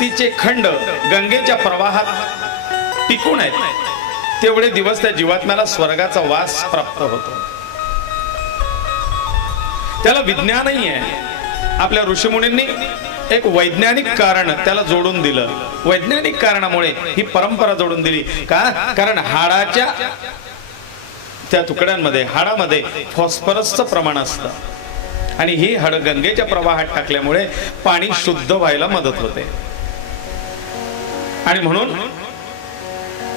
अस्थिचे खंड गंगेच्या प्रवाहात टिकून आहेत तेवढे दिवस त्या जीवात्म्याला स्वर्गाचा वास प्राप्त होतो. त्याला विज्ञानही आहे. आपल्या ऋषीमुनींनी एक वैज्ञानिक कारण त्याला जोडून दिलं. वैज्ञानिक कारणामुळे ही परंपरा जोडून दिली का? कारण हाडाच्या त्या तुकड्यांमध्ये हाडामध्ये फॉस्फरसचं प्रमाण असतं आणि ही हाड गंगेच्या प्रवाहात टाकल्यामुळे पाणी शुद्ध व्हायला मदत होते. आणि म्हणून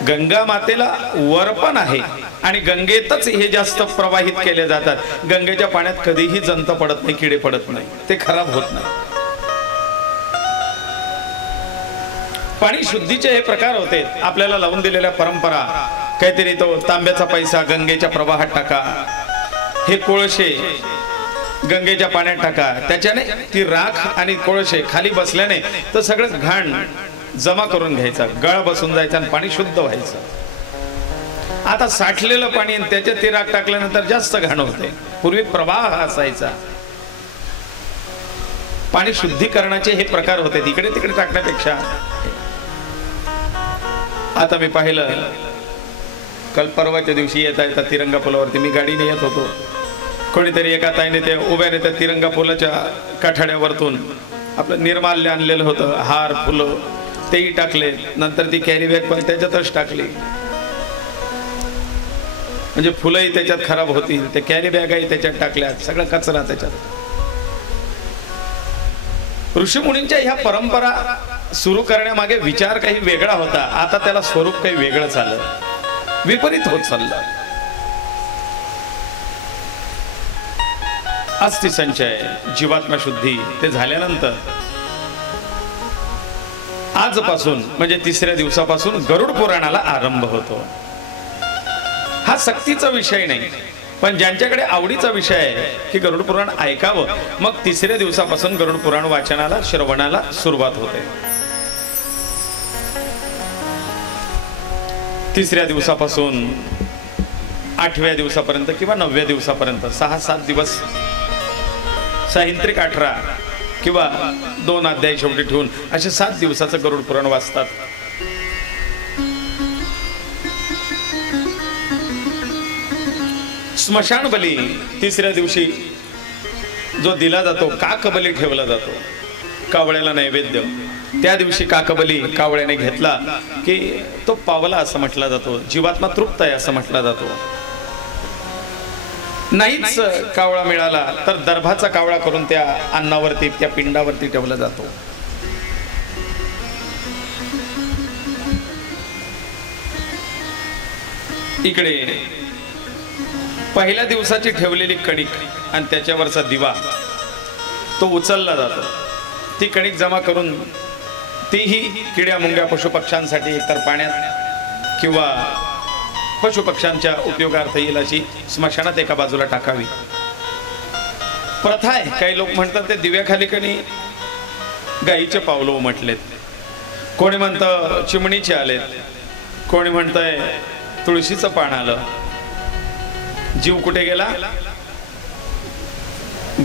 गंगा मातेला वरपण आहे आणि गंगेतच हे जास्त प्रवाहित केले जातात. गंगेच्या पाण्यात कधीही जंत पडत नाही, किडे पडत नाही, ते खराब होत नाही. पाणी शुद्धीचे हे प्रकार होते. आपल्याला लावून दिलेल्या परंपरा, काहीतरी तो तांब्याचा पैसा गंगेच्या प्रवाहात टाका, हे कोळशे गंगेच्या पाण्यात टाका, त्याच्याने ती राख आणि कोळशे खाली बसल्याने तर सगळं घाण जमा करून घ्यायचा, गळ बसून जायचा आणि पाणी शुद्ध व्हायचं. आता साठलेलं पाणी आणि त्याच्यात ती राख टाकल्यानंतर जास्त घाण होते. पूर्वी प्रवाह असायचा. पाणी शुद्धीकरणाचे हे प्रकार होते इकडे तिकडे टाकण्यापेक्षा. आता मी पाहिलं काल परवाच्या दिवशी येता येता तिरंगा पुलावरती मी गाडीने येत होतो, कोणीतरी एका ताईने ते उभ्याने त्या तिरंगा पुलाच्या काठाड्यावरतून आपलं निर्माल्य आणलेलं होतं, हार फुलं तेही टाकले. नंतर ती कॅरी बॅग पण त्याच्यातच टाकली, म्हणजे फुलंही त्याच्यात खराब होतील, ते कॅरी बॅगही त्याच्यात टाकल्यात, सगळं कचरा त्याच्यात. ऋषीमुनींच्या ह्या परंपरा सुरू करण्यामागे विचार काही वेगळा होता. आता त्याला स्वरूप काही वेगळं झालं, विपरीत होत चाललं. अस्थि संचय, जीवात्मा शुद्धी ते झाल्यानंतर आजपासून म्हणजे तिसऱ्या दिवसापासून गरुड पुराणाला आरंभ होतो. हा सक्तीचा विषय नाही, पण ज्यांच्याकडे आवडीचा विषय आहे की गरुड पुराण ऐकावं, मग तिसऱ्या दिवसापासून गरुड पुराण वाचनाला श्रवणाला सुरुवात होते. तिसऱ्या दिवसापासून 8व्या दिवसापर्यंत किंवा 9व्या दिवसापर्यंत 6-7 दिवस, साहित्रिक 18 किंवा 2 अध्याय शेवटी ठेवून असे 7 दिवसाचं गरुड पुराण वाचतात. स्मशान बली तिसऱ्या दिवशी जो दिला जातो, काकबली ठेवला जातो, कावळ्याला नैवेद्य. त्या दिवशी काकबली कावळ्याने घेतला की तो पावला असं म्हटला जातो, जीवात्मा तृप्त आहे असं म्हटला जातो. नाहीच कावळा मिळाला तर दर्भाचा कावळा करून त्या अन्नावरती त्या पिंडावरती ठेवला जातो. इकडे पहिल्या दिवसाची ठेवलेली कणिक आणि त्याच्यावरचा दिवा तो उचलला जातो. ती कणिक जमा करून तीही किड्या मुंग्या पशुपक्ष्यांसाठी एकतर पाण्यात किंवा पशुपक्ष्यांच्या उपयोगार्थ येईल अशी स्मशानात एका बाजूला टाकावी. प्रथा आहे. काही लोक म्हणतात ते दिव्याखाली कणी गाईचे पावलं उमटलेत, कोणी म्हणतं चिमणीचे आलेत, कोणी म्हणतंय तुळशीचं पान आलं. जीव कुठे गेला?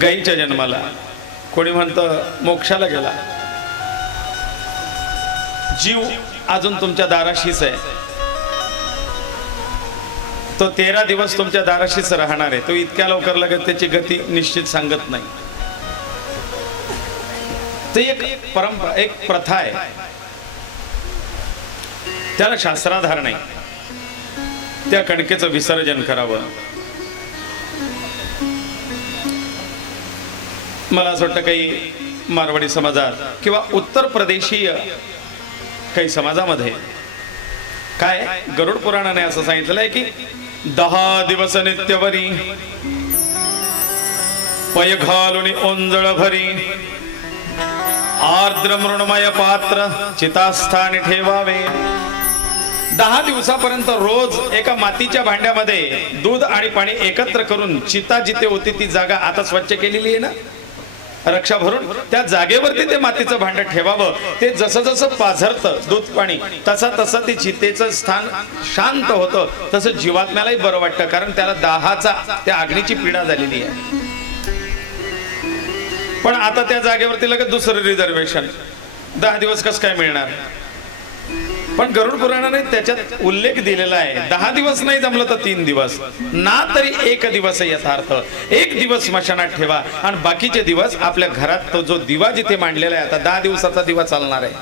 गाईच्या जन्माला. कोणी म्हणतं मोक्षाला गेला. जीव अजून तुमच्या दाराशीच आहे, तो 13 दिवस तुमच्या दाराशीच राहणार आहे. तो इतक्या लवकर लगेच त्याची गती निश्चित सांगत नाही. ते एक परंपरा, एक प्रथा आहे, त्याला शास्त्राधार नाही. त्या कणकेचं विसर्जन करावं. मला असं वाटतं काही मारवाडी समाजात किंवा उत्तर प्रदेशीय काही समाजामध्ये काय गरुड पुराणाने असं सांगितलेलं आहे की 10 दिवस नित्यवरी पय घालून ओंजळ भरी आर्द्र मृणमय पात्र चितास्थानी ठेवावे. 10 दिवसापर्यंत रोज एका मातीच्या भांड्यामध्ये दूध आणि पाणी एकत्र करून चिता जिथे होती ती जागा आता स्वच्छ केलेली आहे ना, रक्षा भरून त्या जागेवरती ते मातीचं भांड ठेवावं. ते जसं जसं पाझरतं दूध पाणी तसं तसं ते चितेचं स्थान शांत होतं. तसं जीवात्म्यालाही बरं वाटतं, कारण त्याला दाहाचा त्या अग्नीची पीडा झालेली आहे. पण आता त्या जागेवरती लगेच दुसरं रिझर्वेशन, 10 दिवस कसं काय मिळणार? पण गरुड पुराणाने त्याच्यात उल्लेख दिलेला आहे 10 दिवस नाही जमलं तर 3 दिवस ना तरी 1 दिवस यथार्थ 1 दिवस स्मशानात ठेवा आणि बाकीचे दिवस आपल्या घरात तो जो दिवा जिथे मांडलेला आहे, आता 10 दिवसाचा दिवा चालणार आहे,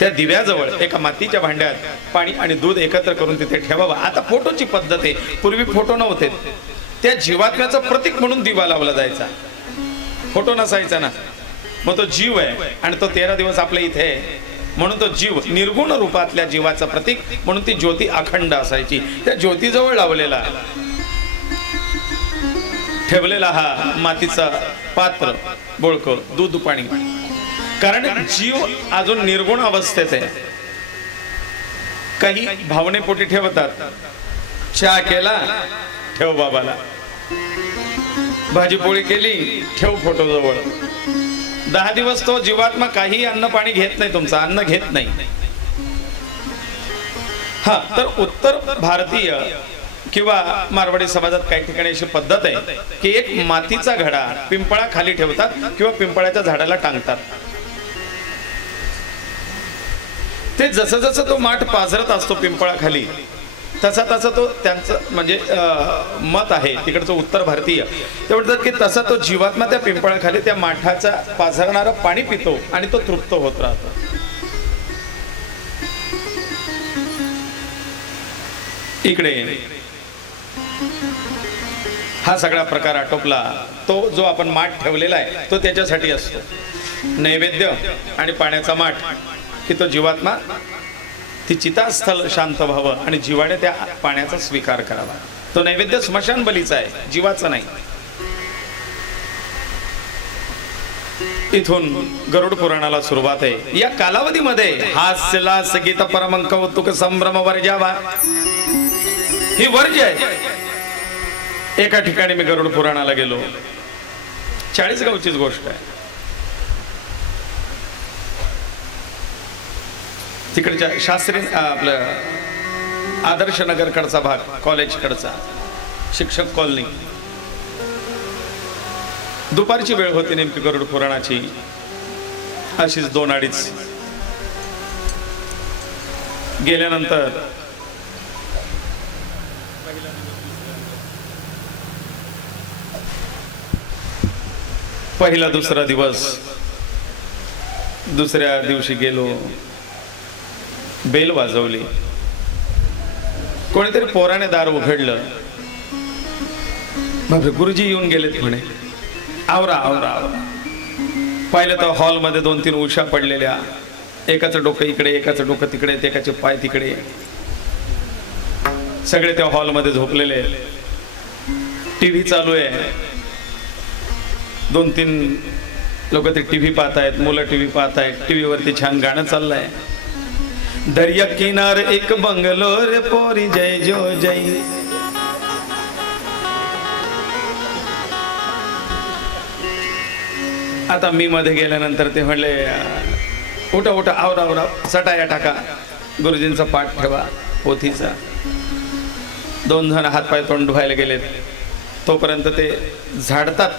त्या दिव्याजवळ एका मातीच्या भांड्यात पाणी आणि दूध एकत्र करून तिथे ठेवावा. आता फोटोची पद्धत आहे, पूर्वी फोटो नव्हते, त्या जीवात्म्याचं प्रतीक म्हणून दिवा लावला जायचा, फोटो नसायचा ना. मग तो जीव आहे आणि तो 13 दिवस आपल्या इथे आहे म्हणून तो जीव निर्गुण रूपातल्या जीवाचं प्रतीक म्हणून ती ज्योती अखंड असायची. त्या ज्योतीजवळ लावलेला ठेवलेला हा मातीचा पात्र बोळकं दूध पाणी, कारण जीव अजून निर्गुण अवस्थेत आहे. काही भावनेपोटी ठेवतात, चहा केला ठेव बाबाला, भाजी पोळी केली ठेव फोटो जवळ. 10 दिवस तो जीवात्मा काही अन्न पाणी घेत नाही, तुमचं अन्न घेत नाही. हा तर उत्तर भारतीय किंवा मारवाडी समाजात काही ठिकाणी अशी पद्धत आहे की एक मातीचा घडा पिंपळा खाली ठेवतात किंवा पिंपळाच्या झाडाला टांगतात. ते जसं जसं तो माठ पाझरत असतो पिंपळाखाली तसा तसा तो त्यांचं म्हणजे मत आहे तिकडचं उत्तर भारतीय, ते म्हणतात की तसा तो जीवात्मा त्या पिंपळाखाली त्या माठाचा पाझरणारं पाणी पितो आणि तो तृप्त होत राहतो. इकडे हा सगळा प्रकार आटोपला. तो जो आपण माठ ठेवलेला आहे तो त्याच्यासाठी असतो, नैवेद्य आणि पाण्याचा माठ, की तो जीवात्मा ती चितास्थल शांत व्हावं आणि जीवाने त्या पाण्याचा स्वीकार करावा. तो नैवेद्य स्मशान बलीचा आहे, जीवाचा नाही. इथून गरुड पुराणाला सुरुवात आहे. या कालावधीमध्ये हास्यला सगीत परमं कौतुक संभ्रम वर्जावा ही वर्ज आहे. एका ठिकाणी मी गरुड पुराणाला गेलो, 40 गावचीच गोष्ट आहे. तिकडच्या शास्त्री आपलं आदर्श नगरकडचा भाग, कॉलेजकडचा शिक्षक कॉलनी. दुपारची वेळ होती नेमकी गरुड पुराणाची, अशीच 2-2:30. गेल्यानंतर पहिला दुसरा दिवस, दुसऱ्या दिवशी गेलो, बेल वाजवली, कोणीतरी पोराने दार उघडलं. बापरे, गुरुजी येऊन गेलेत म्हणे. आवरा आवरा आवरा. पाहिलं तर हॉलमध्ये 2-3 उशा पडलेल्या, एकाचं डोकं इकडे, एकाचं डोकं तिकडे, एकाचे पाय तिकडे, सगळे त्या हॉलमध्ये झोपलेले. टीव्ही चालू आहे, 2-3 लोक ते टीव्ही पाहतायत, मुलं टीव्ही पाहतायत. टीव्हीवरती छान गाणं चाललंय, दर्या किनार एक बंगलो रे पोरी जय जो जय. आता मी मध्ये गेल्यानंतर ते म्हणले उठा उठा, आवरा आवरा, सटाया टाका, गुरुजींचा पाठ ठेवा पोथीचा. 2 जण हातपाय तोंड धुवायला गेलेत, तोपर्यंत ते झाडतात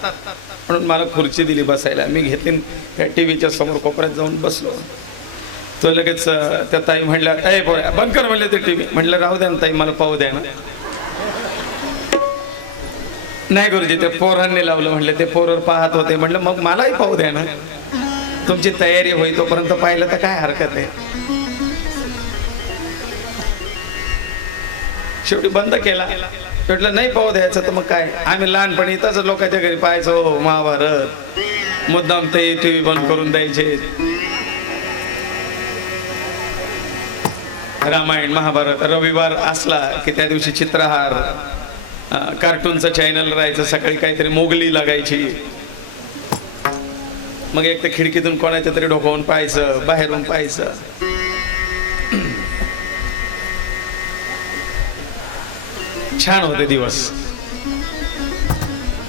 म्हणून मला खुर्ची दिली बसायला. मी घेतली, त्या टीव्हीच्या समोर कोपऱ्यात जाऊन बसलो. तो लगेच त्या ताई म्हणल्या, ए पोऱ्या बंद कर म्हणले ते टीव्ही. म्हटलं राहू द्या ना ताई, मला पाहू द्या ना. नाही गुरुजी, ते पोरांनी लावलं. म्हणले ते पोरं पाहत होते. म्हटलं मग मलाही पाहू द्या ना, तुमची तयारी होई तोपर्यंत पाहिलं तर काय हरकत आहे. शेवटी बंद केला. म्हटलं नाही पाहू द्यायचं तर मग काय. आम्ही लहानपणी तसं लोकांच्या घरी पाहायचो महाभारत, मुद्दाम ते टीव्ही बंद करून द्यायचे. रामायण महाभारत रविवार असला की त्या दिवशी चित्रहार, कार्टूनचं चॅनल राहायचं, सकाळी काहीतरी मोगली लागायची. मग एक तर खिडकीतून कोणाच्या तरी डोकावून पाहायचं, बाहेरून पाहायचं. छान होते दिवस.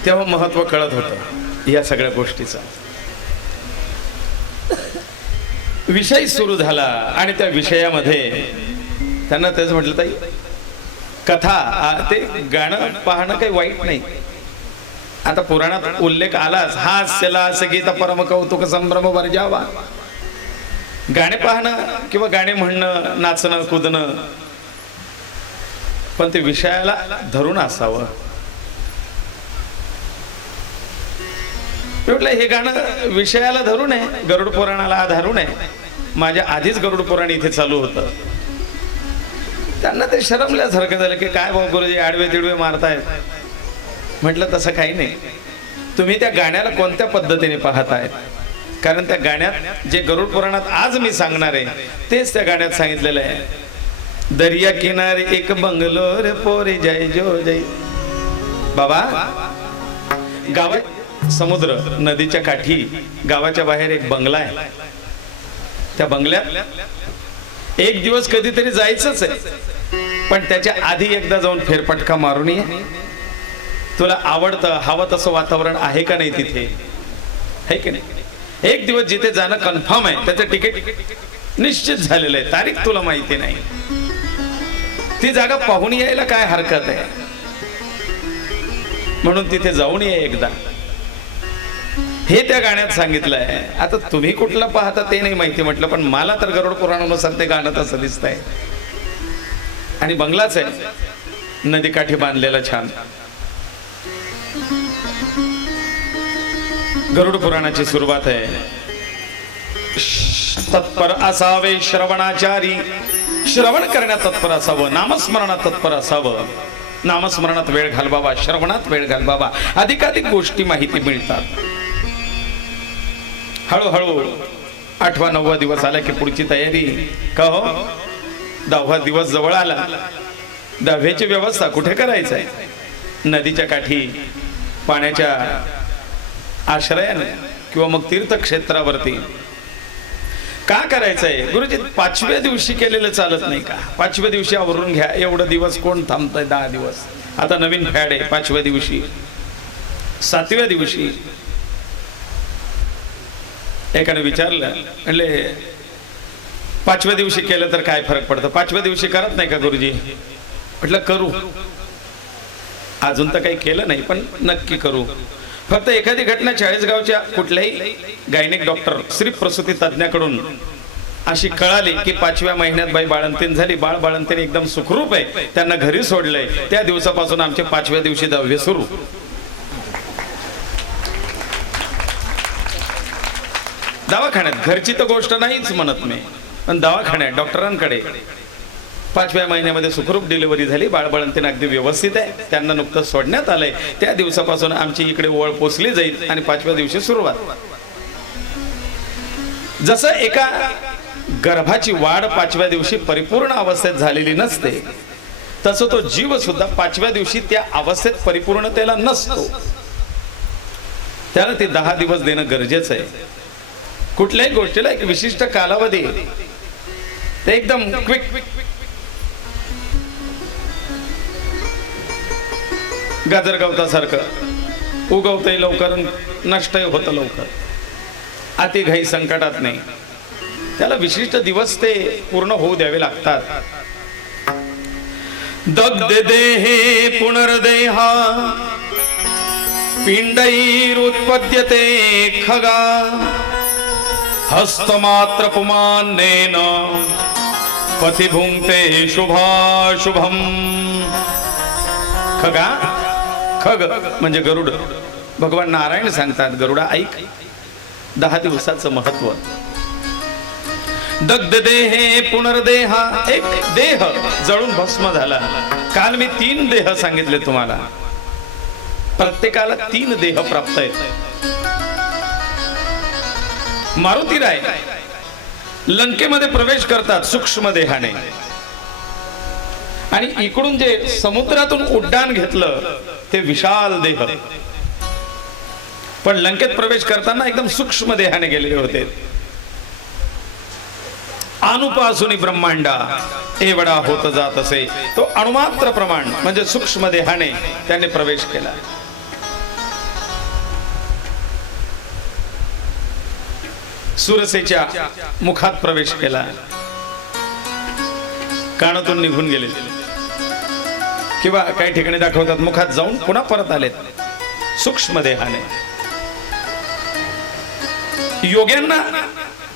तेव्हा महत्व कळत होतं या सगळ्या गोष्टीचं. विषय सुरू झाला आणि त्या विषयामध्ये त्यांना तेच म्हटलं, ताई कथा ते गाणं पाहणं काही वाईट नाही. आता पुराणात उल्लेख आलाच, हास्यला सगीत परम कौतुक संभ्रम वर्जावा. गाणे पाहणं किंवा गाणे म्हणणं, नाचणं, कुदणं, पण ते विषयाला धरून असावं. म्हटलं हे गाणं विषयाला धरून आहे, गरुड पुराणाला आधारून आहे. माझ्या आधीच गरुड पुराण इथे चालू होतं. त्यांना ते शरमल्यासारखं झालं की काय भाऊ गुरुजी आडवे तिडवे मारतायत. म्हटलं तसं काही नाही, तुम्ही त्या गाण्याला कोणत्या पद्धतीने पाहतायत. कारण त्या गाण्यात जे गरुड पुराणात आज मी सांगणार आहे तेच त्या गाण्यात सांगितलेलं आहे. दर्या किनारे एक बंगलोर पोरे जय जो जय. बाबा गावात समुद्र नदीच्या काठी गावाच्या बाहेर एक बंगला आहे. त्या बंगल्यात एक दिवस कधीतरी जायचंच आहे, पण त्याच्या आधी एकदा जाऊन फेरफटका मारून ये. तुला आवडतं हवं तसं वातावरण आहे का नाही तिथे, है की नाही. एक दिवस जिथे जाणं कन्फर्म आहे, त्याचं तिकीट निश्चित झालेलं आहे, तारीख तुला माहिती नाही. ती जागा पाहून यायला काय हरकत आहे. म्हणून तिथे जाऊन ये एकदा, हे त्या गाण्यात सांगितलं आहे. आता तुम्ही कुठलं पाहता ते नाही माहिती म्हटलं, पण मला तर गरुड पुराणानुसार ते गाणं तसं दिसतंय. आणि बंगलाच आहे, नदीकाठी बांधलेला छान. गरुड पुराणाची सुरुवात आहे. तत्पर असावे श्रवणाचारी, श्रवण करण्यात तत्पर असावं, नामस्मरणात तत्पर असावं. नामस्मरणात वेळ घालवावा, श्रवणात वेळ घालवावा. अधिकाधिक गोष्टी माहिती मिळतात. हळूहळू 8वा 9वा दिवस आला की पुढची तयारी. का हो, 10वा दिवस जवळ आला. 10व्याची व्यवस्था कुठे करायचं आहे. नदीच्या काठी पाण्याच्या आश्रयाने किंवा मग तीर्थक्षेत्रावरती का करायचंय. गुरुजी 5व्या दिवशी केलेलं चालत नाही का. 5व्या दिवशी आवरून घ्या, एवढं दिवस कोण थांबतंय. 10 दिवस आता नवीन फॅड आहे. 5व्या दिवशी, 7व्या दिवशी एकाने विचारलं, म्हणले 5व्या दिवशी केलं तर काय फरक पडतं. 5व्या दिवशी करत नाही का गुरुजी. म्हटलं करू, अजून तर काही केलं नाही पण नक्की करू. फक्त एखादी घटना चाळीसगावच्या कुठल्याही गायनिक डॉक्टर स्त्री प्रसूती तज्ञाकडून अशी कळाली की 5व्या महिन्यात बाई बाळंतीण झाली. बाळंतीण एकदम सुखरूप आहे, त्यांना घरी सोडलंय. त्या दिवसापासून आमचे 5व्या दिवशी 10वे सुरू. दवाखान्यात, घरची तर गोष्ट नाहीच म्हणत मी, पण दवाखान्यात डॉक्टरांकडे 5व्या महिन्यामध्ये सुखरूप डिलिव्हरी झाली. बाळंतीण अगदी व्यवस्थित आहे, त्यांना नुकतं सोडण्यात आलंय. त्या दिवसापासून आमची इकडे ओळ पोचली जाईल आणि 5व्या दिवशी सुरुवात. जसं एका गर्भाची वाढ 5व्या दिवशी परिपूर्ण अवस्थेत झालेली नसते, तसं तो जीव सुद्धा 5व्या दिवशी त्या अवस्थेत परिपूर्णतेला नसतो. त्याला ते 10 दिवस देणं गरजेचं आहे. कुठल्याही गोष्टीला एक विशिष्ट कालावधी, ते एकदम क्विक गाजर गवतासारखं उगवतंय लवकर, नष्टही होतं लवकर. अति घाई संकटात नाही. त्याला विशिष्ट दिवस ते पूर्ण होऊ द्यावे लागतात. दग्ध देहे पुनर्देहा पिंडैरुत्पद्यते खगा हस्तमात्र पुमान्नेन पतिभुंक्ते शुभाशुभम. खगा, खग म्हणजे गरुड. भगवान नारायण सांगतात, गरुडा ऐक 10 दिवसाचं महत्व. दग्ध देहे पुनर्देहा, एक देह जळून भस्म झाला. काल मी 3 देह सांगितले तुम्हाला. प्रत्येकाला 3 देह प्राप्त आहेत. मारुतीराय लंकेमध्ये प्रवेश करतात सूक्ष्म देहाने, आणि इकडून जे समुद्रातून उड्डाण घेतलं ते विशाल देह. पण लंकेत प्रवेश करताना एकदम सूक्ष्म देहाने गेलेले होते. अनुपासूनी ब्रह्मांडा एवढा होत जात असे. तो अणुमात्र प्रमाण म्हणजे सूक्ष्म देहाने त्याने प्रवेश केला. सुरसेच्या मुखात प्रवेश केला. कानातून निघून गेले, किंवा काही ठिकाणी दाखवतात मुखात जाऊन पुन्हा परत आलेत सूक्ष्म देहाने. योग्यांना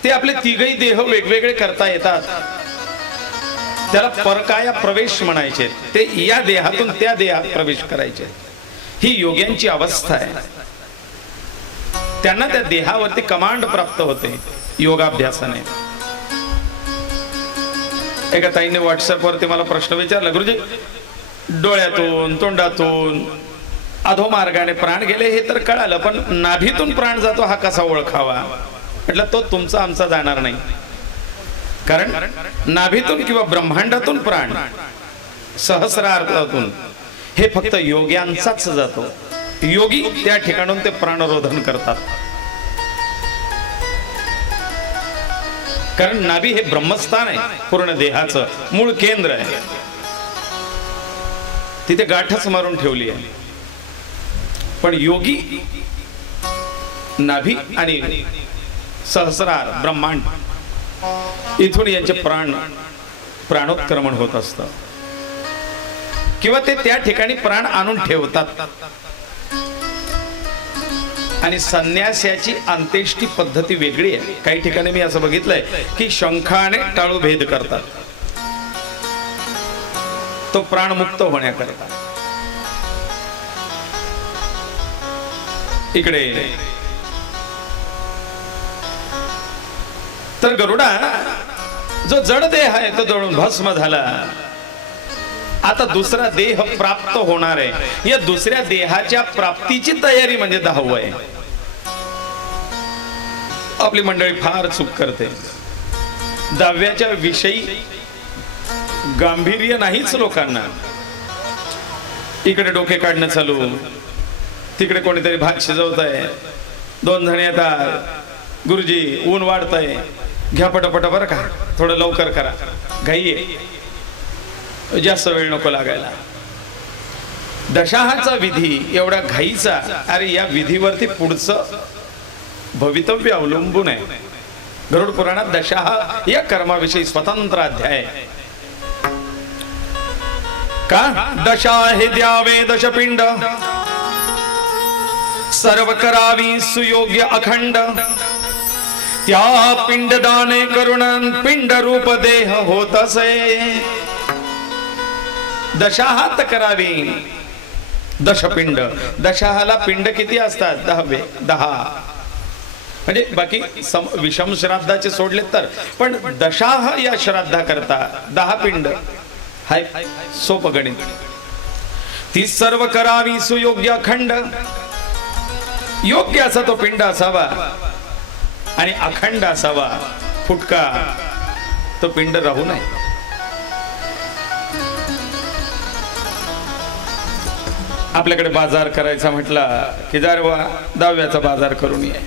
ते आपले तिघही देह वेगवेगळे करता येतात, त्याला परकाया प्रवेश म्हणायचे. ते या देहातून त्या देहात प्रवेश करायचे. ही योग्यांची अवस्था आहे. त्यांना त्या देहावरती कमांड प्राप्त होते योगाभ्यासाने. एका ताईने व्हॉट्सअपवरती मला प्रश्न विचारला, गुरुजी डोळ्यातून तोंडातून अधोमार्गाने प्राण गेले हे तर कळालं, पण नाभीतून प्राण जातो हा कसा ओळखावा? म्हटलं तो तुमचा आमचा जाणार नाही. कारण नाभीतून किंवा ब्रह्मांडातून प्राण सहस्रार्थातून हे फक्त योग्यांचाच जातो. योगी त्या ठिकाणून ते प्राणरोधन करतात. कारण नाभी हे ब्रह्मस्थान आहे, पूर्ण देहाचं मूळ केंद्र आहे. तिथे गाठच मारून ठेवली आहे. पण योगी नाभी आणि सहस्रार ब्रह्मांड इथून यांचे प्राणोत्क्रमण होत असतं, किंवा ते त्या ठिकाणी प्राण आणून ठेवतात. आणि संन्यासाची अंत्येष्टी पद्धती वेगळी आहे. काही ठिकाणी मी असं बघितलंय की शंखाने टाळू भेद करतात, तो प्राण मुक्त होण्याकरता. इकडे तर गरुडा जो जड देह आहे तो जळून भस्म झाला. आता दुसरा देह प्राप्त होणार आहे. या दुसऱ्या देहाच्या प्राप्तीची तयारी म्हणजे 10व आहे. आपली मंडळी फार चूक करते. 10व्याच्या विषयी गांभीर्य नाहीच लोकांना. इकडे डोके काढणं चालू, तिकडे कोणीतरी भात शिजवत आहे, 2 जण येतात, गुरुजी ऊन वाढतंय, घ्या पटपट बरं का, थोडं लवकर करा, घाई आहे, जास्त वेळ नको लागायला. दशाहाचा विधी एवढा घाईचा, अरे या विधीवरती पुढचं भवितव्य अवलंबून आहे. गरुड पुराणात दशाहा या कर्माविषयी स्वतंत्र अध्याय आहे. का दशा हे द्यावे दशपिंड, सर्व करावी सुयोग्य अखंड, त्या पिंडदाने करुण पिंड रूप देह होत असे. दशाहात करावी दशपिंड. दशाहाला पिंड किती असतात? 10. म्हणजे बाकी विषम श्राद्धाचे सोडले तर, पण दशाह या श्राद्धा करता 10 पिंड हाय सोप गणित. ती सर्व करावी सुयोग्य अखंड. योग्य असा तो पिंड असावा आणि अखंड असावा, फुटका तो पिंड राहू नये. आपल्याकडे बाजार करायचा म्हटला की जर 10व्याचा बाजार करून ये.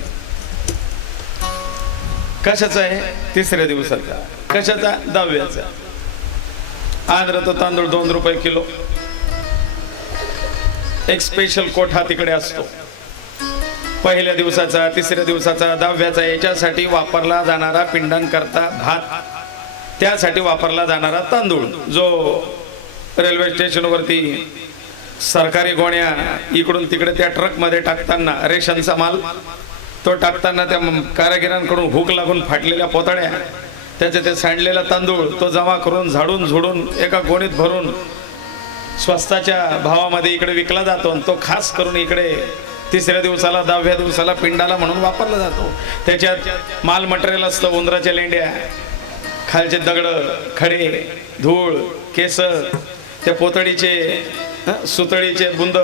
कशाचा आहे? 3ऱ्या दिवसाचा. कशाचा? 10व्याचा. आंध्र तो तांदूळ 2 रुपये किलो. एक स्पेशल कोठा तिकडे असतो. पहिल्या दिवसाचा, 3ऱ्या दिवसाचा, 10व्याचा याच्यासाठी वापरला जाणारा पिंडांकरता भात, त्यासाठी वापरला जाणारा तांदूळ, जो रेल्वे स्टेशनवरती सरकारी गोण्या इकडून तिकडे त्या ट्रक मध्ये टाकताना, रेशनचा माल तो टाकताना त्या कारागिरांकडून भूक लागून फाटलेल्या पोतळ्या, त्याचे ते सांडलेला तांदूळ तो जमा करून झाडून झुडून एका गोणीत भरून स्वस्ताच्या भावामध्ये इकडे विकला जातो. तो खास करून इकडे 3ऱ्या दिवसाला, 10व्या दिवसाला पिंडाला म्हणून वापरला जातो. त्याच्यात माल मटेरियल असतं, उंदराच्या लेंड्या, खालचे दगड, खडे, धूळ, केस, त्या पोतळीचे सुतळीचे बुंद.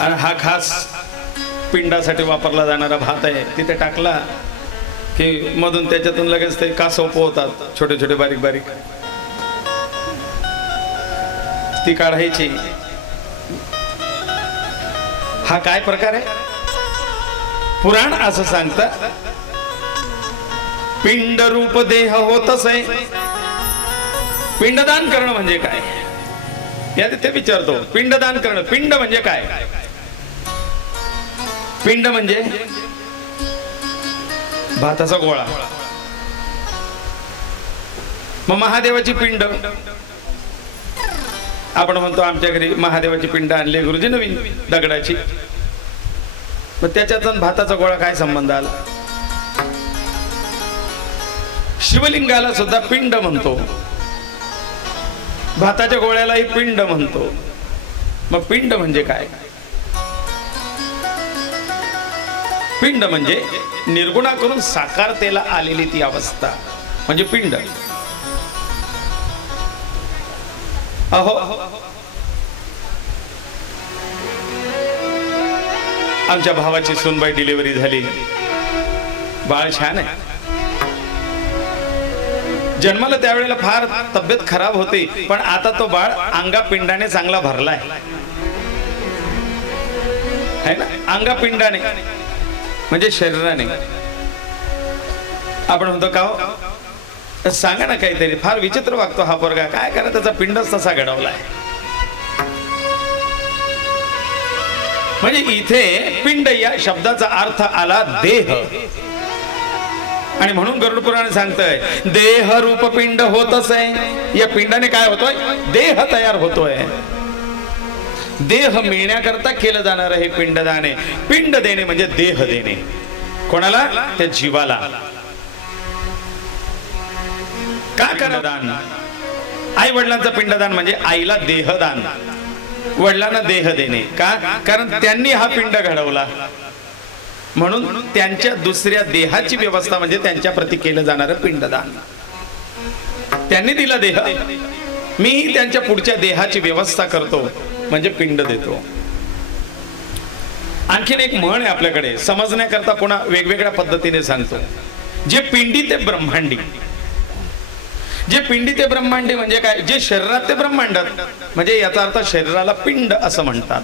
आणि हा खास पिंडासाठी वापरला जाणारा भात आहे. तिथे टाकला की मधून त्याच्यातून लगेच ते कासव पोहतात, छोटे छोटे बारीक बारीक. ती काढायची. हा काय प्रकार आहे? पुराण असं सांगतं, पिंड रूप देह होत असे. पिंडदान करणं म्हणजे काय? या ते विचारतो. पिंडदान करणं, पिंड म्हणजे काय? पिंड म्हणजे भाताचा गोळा. मग महादेवाची पिंड, आपण म्हणतो आमच्या घरी महादेवाची पिंड आणली गुरुजी नवीन दगडाची. मग त्याच्यातून भाताचा गोळा काय संबंध आला? शिवलिंगाला सुद्धा पिंड म्हणतो, भाताच्या गोळ्यालाही पिंड म्हणतो. मग पिंड म्हणजे काय? पिंड म्हणजे निर्गुणाकडून साकारतेला आलेली ती अवस्था म्हणजे पिंड. अहो, आमच्या भावाची सूनबाई डिलिव्हरी झाली, बाळ छान आहे. जन्माला त्यावेळेला फार तब्येत खराब होती, पण आता तो बाळ अंगापिंडाने चांगला भरलाय है ना. अंगापिंडाने म्हणजे शरीराने. आपण म्हणतो का हो, सांगा ना काहीतरी, फार विचित्र वागतो हा पोरगा, काय करा, त्याचा पिंडच तसा घडवलाय. म्हणजे इथे पिंड या शब्दाचा अर्थ आला देह. आणि म्हणून गरुड पुराण सांगतंय देह रूप पिंड होतच आहे. या पिंडाने काय होतोय? देह तयार होतोय. देह मिळण्याकरता केलं जाणार हे पिंडदान आहे. पिंड देणे म्हणजे देह देणे. कोणाला? त्या जीवाला. का करदान? आई वडिलांचं पिंडदान म्हणजे आईला देहदान, वडिलांना देह देणे. का? कारण त्यांनी हा पिंड घडवला, म्हणून त्यांच्या दुसऱ्या देहाची व्यवस्था म्हणजे त्यांच्या प्रती केलं जाणारं पिंडदान. त्यांनी दिला देह, मी त्यांच्या पुढच्या देहाची व्यवस्था करतो म्हणजे पिंड देतो. आणखीन एक म्हण आहे आपल्याकडे, समजण्याकरता पुन्हा वेगवेगळ्या पद्धतीने सांगतो. जे पिंडी ते ब्रह्मांडी. जे पिंडी ते ब्रह्मांडी म्हणजे काय? जे शरीरात ते ब्रह्मांडात, म्हणजे याचा अर्थ शरीराला पिंड असं म्हणतात.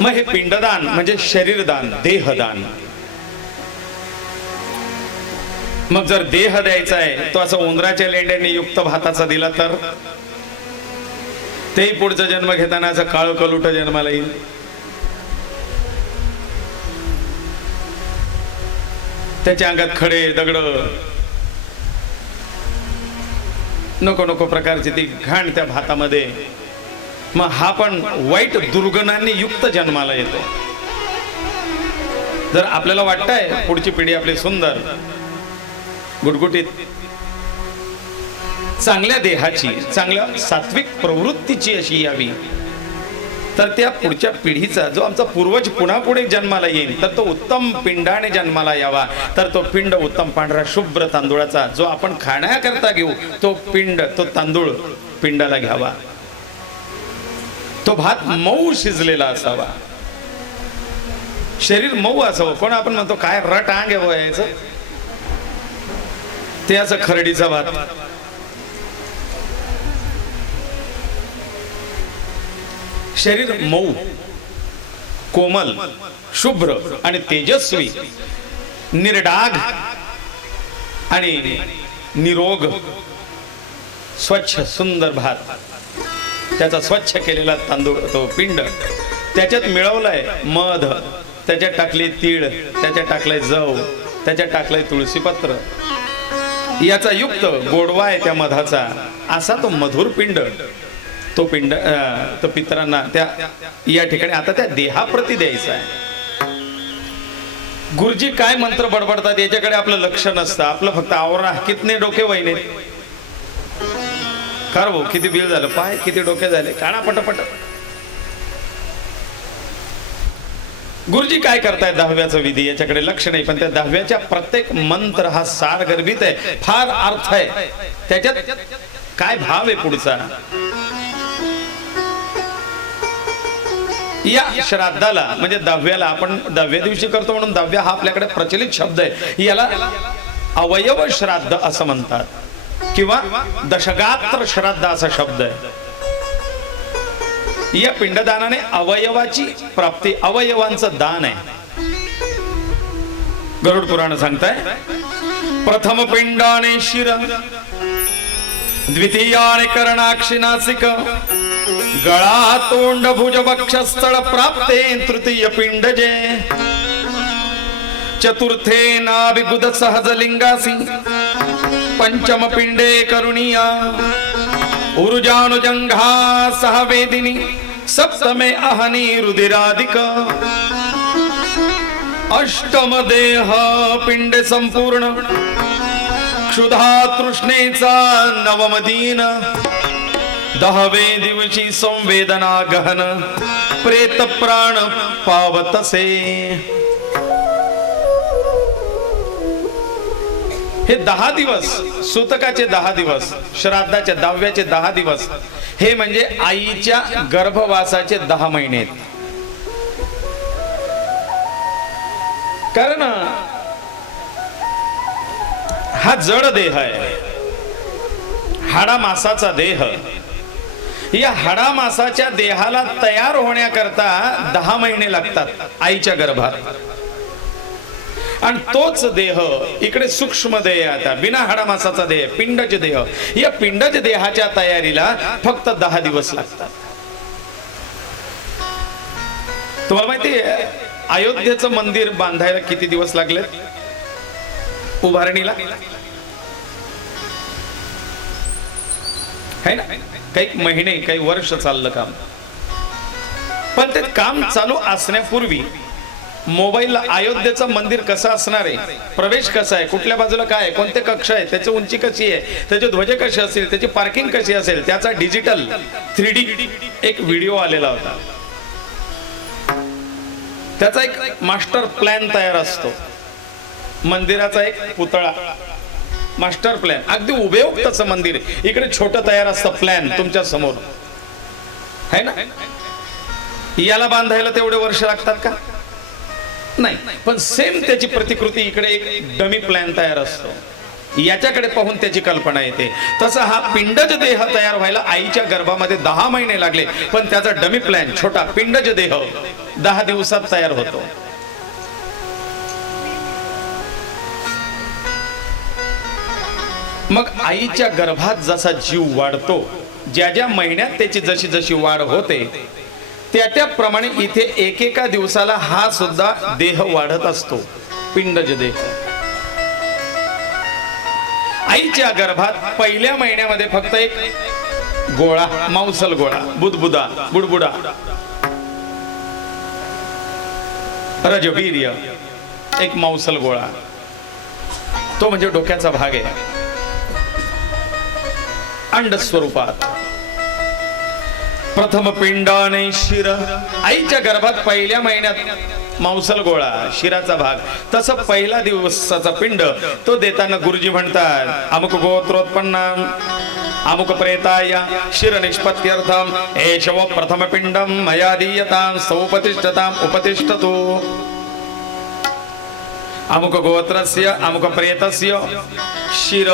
मग हे पिंडदान म्हणजे शरीरदान, देहदान. मग जर देह द्यायचा आहे तो असं उंदराच्या लेंड्याने युक्त भाताचा दिला तर तेही पुढचा जन्म घेताना असं काळं कलुट जन्माला येईल. त्याच्या अंगात खडे दगड नको नको प्रकारची ती घाण त्या भातामध्ये. मग हा पण वाईट दुर्गुणांनी युक्त जन्माला येतो. जर आपल्याला वाटतंय पुढची पिढी आपली सुंदर गुटगुटीत चांगल्या देहाची, चांगल्या सात्विक प्रवृत्तीची अशी यावी, तर त्या पुढच्या पिढीचा जो आमचा पूर्वज पुन्हा पुढे जन्माला येईल तर तो उत्तम पिंडाने जन्माला यावा. तर तो पिंड उत्तम पांढरा शुभ्र तांदूळाचा जो आपण खाण्याकरता घेऊ, तो पिंड, तो तांदूळ पिंडाला घ्यावा. तो भात मऊ शिजलेला असावा, शरीर मऊ असावं. कोण आपण म्हणतो काय रट आंग आहे याचं, ते असं खरडीचा भात. शरीर मऊ, कोमल, शुभ्र आणि तेजस्वी, निर्डाग आणि निरोग, स्वच्छ सुंदर भात. त्याचा स्वच्छ केलेला तांदूळ, तो पिंड, त्याच्यात मिळवलाय मध, त्याच्यात टाकले तीळ, त्याच्यात टाकलंय जव, त्याच्यात टाकलंय तुळशीपत्र, याचा युक्त गोडवा आहे त्या मधाचा. असा तो मधुर पिंड, तो पिंड तो पितरांना त्या या ठिकाणी आता त्या देहाप्रती द्यायचा आहे. गुरुजी काय मंत्र बडबडतात याच्याकडे आपलं लक्ष नसतं. आपलं फक्त आवरा कितने डोके वहिने, कर भाऊ किती बिल झालं, पाय किती डोके झाले, काढा पटपट. गुरुजी काय करतायत? 10व्याचा विधी, याच्याकडे लक्ष नाही. पण त्या 10व्याच्या प्रत्येक मंत्र हा सार गर्भित आहे, फार अर्थ आहे त्याच्यात. काय भाव आहे पुढचा? या श्राद्धाला म्हणजे 10व्याला आपण 10व्या दिवशी करतो म्हणून 10व्या हा आपल्याकडे प्रचलित शब्द आहे. याला अवयव श्राद्ध असं म्हणतात किंवा दशगात्र श्राद्ध असा शब्द आहे. या पिंडदानाने अवयवाची प्राप्ती, अवयवांचं दान आहे. गरुड पुराण सांगताय प्रथम पिंडाने शिर, द्वितीयाने कर्णाक्षी नासिक, गळा तोंड भुज वक्षस्थळ प्राप्ते तृतीय पिंडजे, चतुर्थे नाभिगुद सहज लिंगासी, पंचम पिंडे करुणीया, उर्जानुजंघा सह वेदिनी, सप्तमे अहनी रुधिरादिक, अष्टम देह पिंड संपूर्ण क्षुधा तृष्णेचा नवम दिन 10वे दिवशी संवेदना गहन प्रेत प्राण पावतसे. हे 10 दिवस सूतकाचे 10 दिवस, श्राद्धाचे 10व्याचे 10 दिवस, हे म्हणजे आईच्या गर्भवासाचे 10 महिने. कारण हा जड देह आहे, हाडा मासाचा देह. या हाडा मासाच्या देहाला तयार होण्याकरता 10 महिने लागतात आईच्या गर्भात. आणि तोच देह इकडे सूक्ष्म देह, आता बिना हाडा मासाचा देह पिंडज देह, या पिंडज देहाच्या तयारीला फक्त 10 दिवस लागतात. तुम्हाला माहिती आहे अयोध्येचं मंदिर बांधायला किती दिवस लागले उभारणीला? है ना, काही महिने काही वर्ष चाललं काम. पण ते काम चालू असण्यापूर्वी मोबाईलला अयोध्येचं मंदिर कसं असणार आहे, प्रवेश कसा आहे, कुठल्या बाजूला काय आहे, कोणते कक्ष आहे, त्याची उंची कशी आहे, त्याचे ध्वज कसे असेल, त्याची पार्किंग कशी असेल, त्याचा डिजिटल 3D एक व्हिडिओ आलेला होता. त्याचा एक मास्टर प्लॅन तयार असतो. मंदिराचा एक पुतळा, मास्टर प्लॅन, अगदी हुबेहूब तसं मंदिर. इकडे छोटं तयार असतं प्लॅन तुमच्या समोर, है ना. याला बांधायला तेवढे वर्ष लागतात का? नाही. पण सेम त्याची प्रतिकृती इकडे एक डमी प्लॅन तयार असतो. याच्याकडे पाहून त्याची कल्पना येते. तसा हा पिंडज देह तयार व्हायला आईच्या गर्भामध्ये 10 महिने लागले. पण त्याचा डमी प्लॅन छोटा पिंडज देह 10 दिवसात तयार होतो. मग आईच्या गर्भात जसा जीव वाढतो, ज्या ज्या महिन्यात त्याची जशी जशी वाढ होते, त्याप्रमाणे इथे एकेका दिवसाला हा सुद्धा देह वाढत असतो, पिंडज देह. आईच्या गर्भात पहिल्या महिन्यामध्ये फक्त एक गोळा, मांसल गोळा, बुदबुदा, बुडबुडा, रजवीर्य, एक मांसल गोळा, तो म्हणजे डोक्याचा भाग आहे. अंड स्वरूपात प्रथम पिंडाने शिर. आईच्या गर्भात पहिल्या महिन्यात मांसल गोळा, शिराचा भाग. तसं पहिला दिवसाचा पिंड तो देताना गुरुजी म्हणतात अमुक गोत्रोत्पन्न अमुक प्रेताय शिर निष्पत्त्यर्थम एषव प्रथम पिंडम मया दीयतां सौपतिष्ठतां उपतिष्ठतु. अमुक गोत्रस्य अमुक प्रेतस्य शिर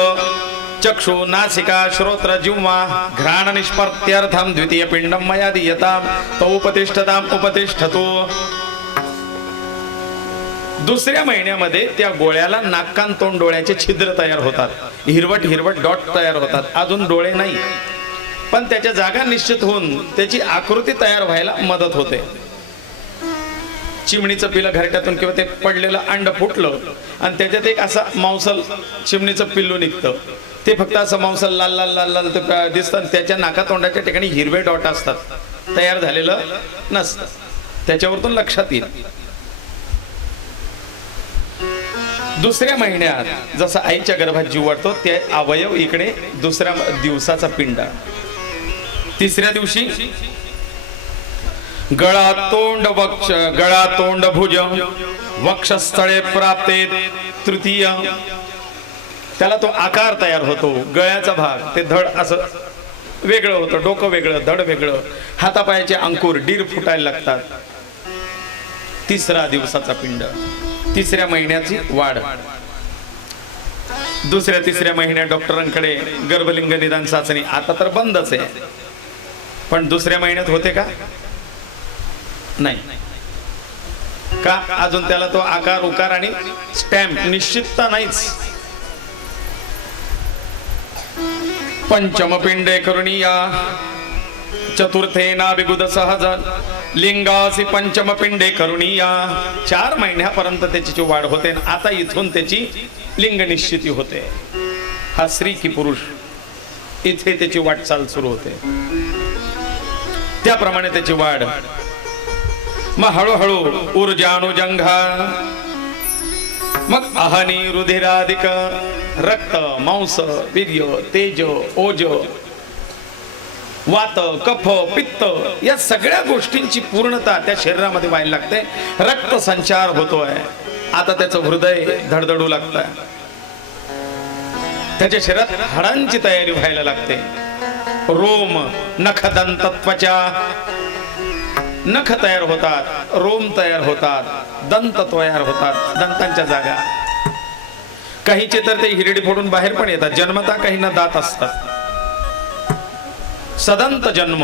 चक्षु नासिका श्रोत्र जिह्वा घ्राण निष्पत्त्यर्थम द्वितीय पिंडम मया दीयतां तौपतिष्ठतां उपतिष्ठतु. दुसऱ्या महिन्यामध्ये त्या गोळ्याला नाक कान तोंड डोळ्याचे छिद्र तयार होतात, हिरवट हिरवट डॉट तयार होतात. अजून डोळे नाही, पण त्याच्या जागा निश्चित होऊन त्याची आकृती तयार व्हायला मदत होते. चिमणीचं पिल्लं घरट्यातून किंवा ते पडलेलं अंड फुटलं आणि त्याच्यात एक असा मांसल चिमणीचं पिल्लू निघतं. ते फक्त असं मांसल लाल लाल लाल लाल दिसतं. त्याच्या नाका तोंडाच्या ठिकाणी हिरवे डॉट असतात, तयार झालेलं नसतं. त्याच्यावरतून लक्षात येईल. दुसऱ्या महिन्यात जसं आईच्या गर्भात जीव वाढतो ते अवयव इकडे दुसऱ्या दिवसाचा पिंड. तिसऱ्या दिवशी गळा तोंड वक्ष, गळा तोंड भुज वक्षस्थळे प्राप्ते तृतीय. त्याला तो आकार तयार होतो, गळ्याचा भाग, ते धड असं वेगळं होतं, डोकं वेगळं, धड वेगळं, हातापायाचे अंकुर डीर फुटायला लागतात. तिसरा दिवसाचा पिंड, तिसऱ्या महिन्याची वाढ. दुसऱ्या तिसऱ्या महिन्यात डॉक्टरांकडे गर्भलिंग निदान चाचणी आता तर बंदच आहे, पण दुसऱ्या महिन्यात होते का? नाही. का? अजून त्याला तो आकार उकार आणि स्टॅम्प निश्चितता नाहीच. पंचम पिंडे करुणीया चतुर्थेना विगुद सहज लिंगासी पंचम पिंडे करुणीया. 4 महिन्यापर्यंत त्याची वाढ होते. आता इथून त्याची लिंग निश्चिती होते. हा स्त्री की पुरुष, इथे त्याची वाटचाल सुरू होते. त्याप्रमाणे त्याची वाढ. मग हळूहळू ऊर्जानुजंघा, मग अहनी रुधिराधिक, रक्त मांस वीर्य तेज ओज वात कफ पित्त या सगळ्या गोष्टींची पूर्णता त्या शरीरामध्ये व्हायला लागते. रक्त संचार होतोय. आता त्याचं हृदय धडधडू लागतंय. त्याच्या शरीरात हाडांची तयारी व्हायला लागते. रोम नखदंत त्वचा, नख तयार होतात, रोम तयार होतात, दंत तयार होतात, दंतांच्या जागा. काहीचे तर ते हिरडी फोडून बाहेर पण येतात. जन्मता काहींना दात असतात. सदंत जन्म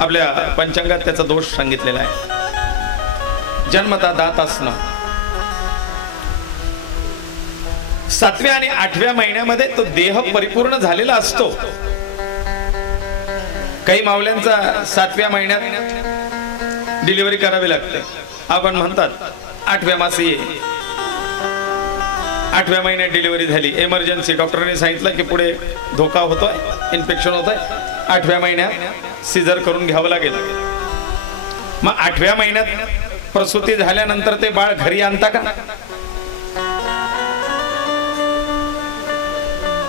आपल्या पंचांगात त्याचा दोष सांगितलेला आहे. जन्मता दात असणं. 7व्या आणि 8व्या महिन्यामध्ये तो देह परिपूर्ण झालेला असतो. काही मावल्यांचा 7व्या महिन्यात डिलिव्हरी करावी लागते. आपण म्हणतात 8व्या मासी 8व्या महिन्यात डिलिव्हरी झाली, इमर्जन्सी, डॉक्टरांनी सांगितलं की पुढे धोका होतोय, इन्फेक्शन होतंय, 8व्या महिन्यात सिझर करून घ्यावं लागेल. मग 8व्या महिन्यात प्रसूती झाल्यानंतर ते बाळ घरी आणता का?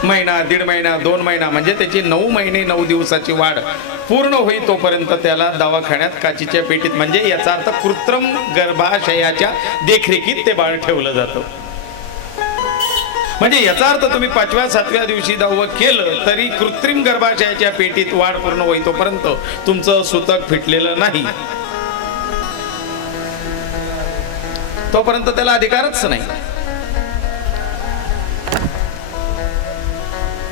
महिना, दीड महिना, 2 महिना, म्हणजे त्याची 9 महिने 9 दिवसाची वाढ पूर्ण होई तोपर्यंत त्याला दवाखान्यात काचीच्या पेटीत, म्हणजे याचा अर्थ कृत्रिम गर्भाशयाच्या देखरेखीत ते बाळ ठेवलं जातं. म्हणजे याचा अर्थ तुम्ही 5व्या 7व्या दिवशी 10वं केलं तरी कृत्रिम गर्भाशयाच्या पेटीत वाढ पूर्ण होई तोपर्यंत तुमचं सुतक फिटलेलं नाही, तोपर्यंत त्याला अधिकारच नाही.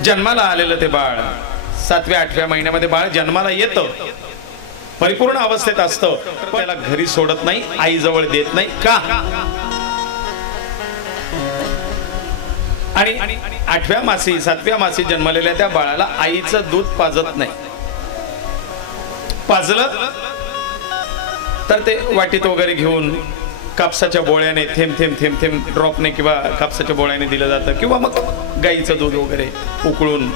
जन्माला आलेलं ते बाळ 7व्या 8व्या महिन्यामध्ये बाळ जन्माला येतं, परिपूर्ण अवस्थेत असतं, त्याला घरी सोडत नाही, आई जवळ देत नाही. का? आणि 8व्या मासी 7व्या मासी जन्मलेल्या त्या बाळाला आईचं दूध पाजत नाही. पाजलं तर ते वाटीत वगैरे घेऊन कापसाच्या बोळ्याने थेंब थेंब थेंब थेंब ड्रॉपने किंवा कापसाच्या बोळ्याने दिलं जातं, किंवा मग गाईचं दूध वगैरे उकळून.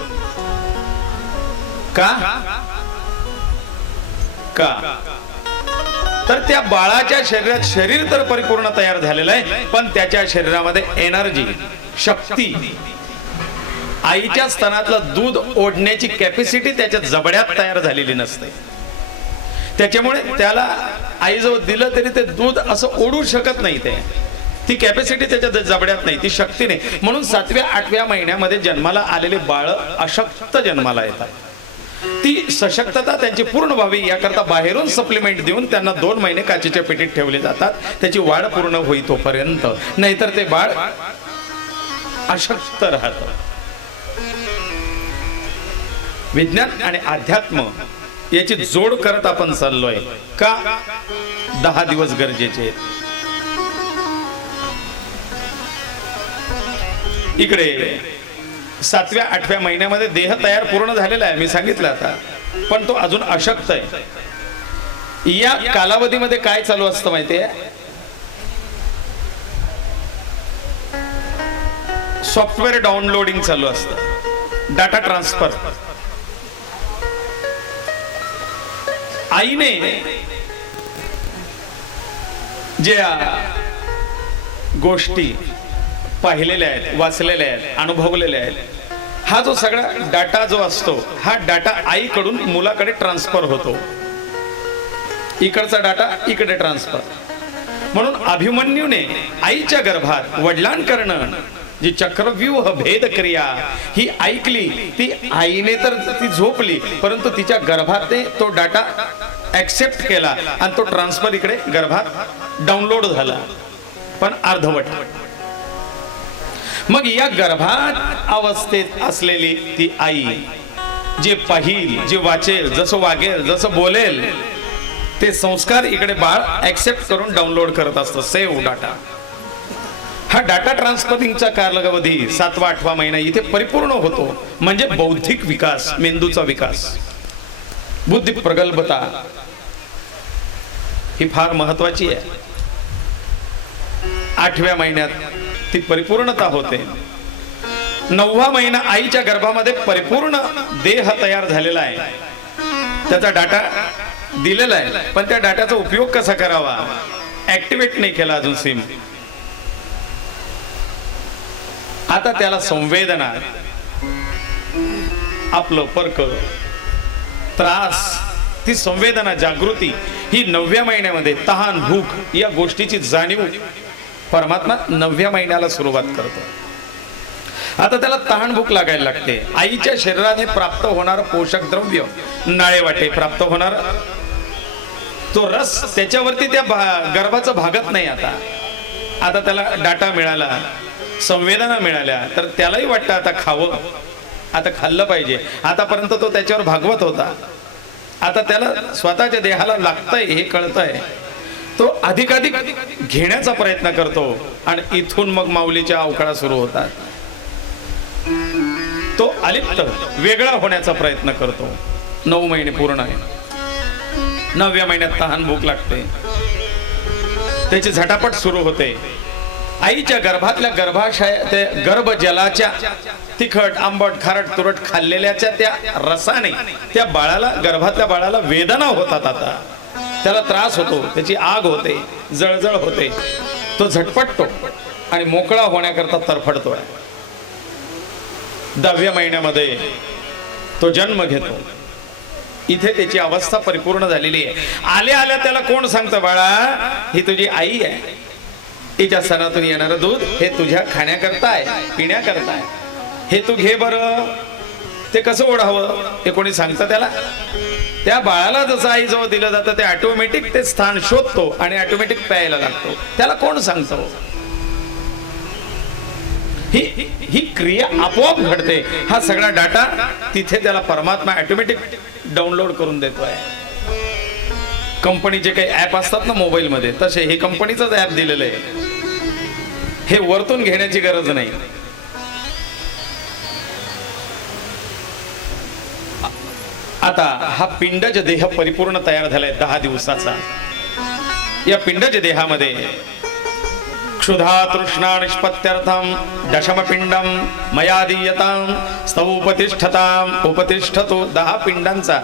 का? तर त्या बाळाच्या शरीरात शरीर तर परिपूर्ण तयार झालेलं आहे, पण त्याच्या शरीरामध्ये एनर्जी, शक्ती, आईच्या स्तनातलं दूध ओढण्याची कॅपॅसिटी त्याच्या जबड्यात तयार झालेली नसते. त्याच्यामुळे त्याला आईजवळ दिलं तरी ते दूध असं ओढू शकत नाही. ती कॅपॅसिटी त्याच्या जबड्यात नाही, ती शक्ती नाही. म्हणून 7व्या 8व्या महिन्यामध्ये जन्माला आलेले बाळ अशक्त जन्माला येतात. ती सशक्तता त्यांची पूर्ण व्हावी याकरता बाहेरून सप्लिमेंट देऊन त्यांना 2 महिने काचेच्या पेटीत ठेवले जातात, त्याची वाढ पूर्ण होई तोपर्यंत. नाहीतर ते बाळ अशक्त राहत. विज्ञान आणि अध्यात्म याची जोड करत आपण चाललोय. का? 10 दिवस गरजेचे आहेत. इकडे 7व्या 8व्या महिन्यामध्ये देह तयार पूर्ण झालेला आहे, मी सांगितलं आता, पण तो अजून अशक्त आहे. या कालावधीमध्ये काय चालू असतं माहितीये? सॉफ्टवेअर डाउनलोडिंग चालू असतं, डाटा ट्रान्सफर. आईने ज्या गोष्टी पाहिलेल्या आहेत, वाचलेल्या आहेत, अनुभवलेल्या आहेत, हा जो सगळा डाटा जो असतो, हा डाटा आईकडून मुलाकडे ट्रान्सफर होतो. इकडचा डाटा इकडे ट्रान्सफर. म्हणून अभिमन्यूने आईच्या गर्भात वडिलांकडनं जी चक्रव्यूह भेद क्रिया ही ऐकली, ती आईने तर ती झोपली, परंतु तिच्या गर्भात तो डाटा ऍक्सेप्ट केला आणि तो ट्रान्सफर इकडे गर्भात डाउनलोड झाला, पण अर्धवट. मग या गर्भात अवस्थेत असलेली ती आई जे पाहिल, जे वाचेल, जसं वागेल, जसं बोलेल, ते संस्कार इकडे बाळ ऍक्सेप्ट करून डाउनलोड करत असतं, सेव्ह डाटा. हा डाटा ट्रान्सफरिंगचा कालावधी 7वा 8वा महिना इथे परिपूर्ण होतो. म्हणजे बौद्धिक विकास, मेंदूचा विकास, बुद्धी प्रगल्भता ही फार महत्वाची आहे. 8व्या महिन्यात ती परिपूर्णता होते. 9वा महिना आईच्या गर्भामध्ये परिपूर्ण देह तयार झालेला आहे, त्याचा डाटा दिलेला आहे, पण त्या डाटाचा उपयोग कसा करावा ऍक्टिव्हेट नाही केला अजून सिम. आता त्याला संवेदना, आपलं पर्क, त्रास, ती संवेदना जागृती ही 9व्या महिन्यामध्ये तहान भूक या गोष्टीची जाणीव परमात्मा 9व्या महिन्याला सुरुवात करतो. आता त्याला तहान भूक लागायला लागते. आईच्या शरीराने प्राप्त होणार पोषक द्रव्य नाळे वाटे प्राप्त होणार तो रस त्याच्यावरती त्या गर्भाचं भागत नाही. आता त्याला डाटा मिळाला, संवेदना मिळाल्या, तर त्यालाही वाटतं आता खावं, आता खाल्लं पाहिजे. आतापर्यंत तो त्याच्यावर भागवत होता, आता त्याला स्वतःच्या देहाला लागतंय हे कळतंय. तो अधिकाधिक घेण्याचा प्रयत्न करतो आणि इथून मग माऊलीच्या अवकाळा सुरू होतात. तो अलिप्त वेगळा होण्याचा प्रयत्न करतो. 9 महिने पूर्ण आहे. 9व्या महिन्यात तहान भूक लागते, त्याची झटापट सुरू होते. आईच्या गर्भातल्या गर्भाशय ते गर्भजलाच्या तिखट आंबट खारट तुरट खाल्लेल्याच्या त्या रसाने त्या बाळाला, गर्भातल्या बाळाला वेदना होतात. आता त्याला त्रास होतो, त्याची आग होते, जळजळ होते. तो झटपटतो आणि मोकळा होण्याकरता तरफडतोय. 10व्या महिन्यामध्ये तो जन्म घेतो. इथे त्याची अवस्था परिपूर्ण झालेली आहे. आल्या आल्या त्याला कोण सांगतं, बाळा ही तुझी आई आहे, हिच्या स्तनातून येणारं दूध हे तुझ्या खाण्याकरता आहे, पिण्याकरता आहे, हे तू घे बरं. ते कसं ओढावं हे कोणी सांगतं त्याला? त्या बाळाला जसं आई जवळ दिलं जातं ते ऑटोमॅटिक ते स्थान शोधतो आणि ऑटोमॅटिक प्यायला लागतो. त्याला कोण सांगतो? ही क्रिया आपोआप घडते. हा सगळा डाटा तिथे त्याला परमात्मा ऑटोमॅटिक डाउनलोड करून देतोय. कंपनीचे काही ऍप असतात ना मोबाईल मध्ये, तसे हे कंपनीचंच ऍप दिलेलं आहे. हे वरतून घेण्याची गरज नाही. आता हा पिंडज देह परिपूर्ण तयार झालाय 10 दिवसाचा. या पिंडज देहामध्ये क्षुधा तृष्णा निष्पत्त्यर्थम दशम पिंडम मया दीयताम स्तवोपतिष्ठताम उपतिष्ठतो. 10 पिंडांचा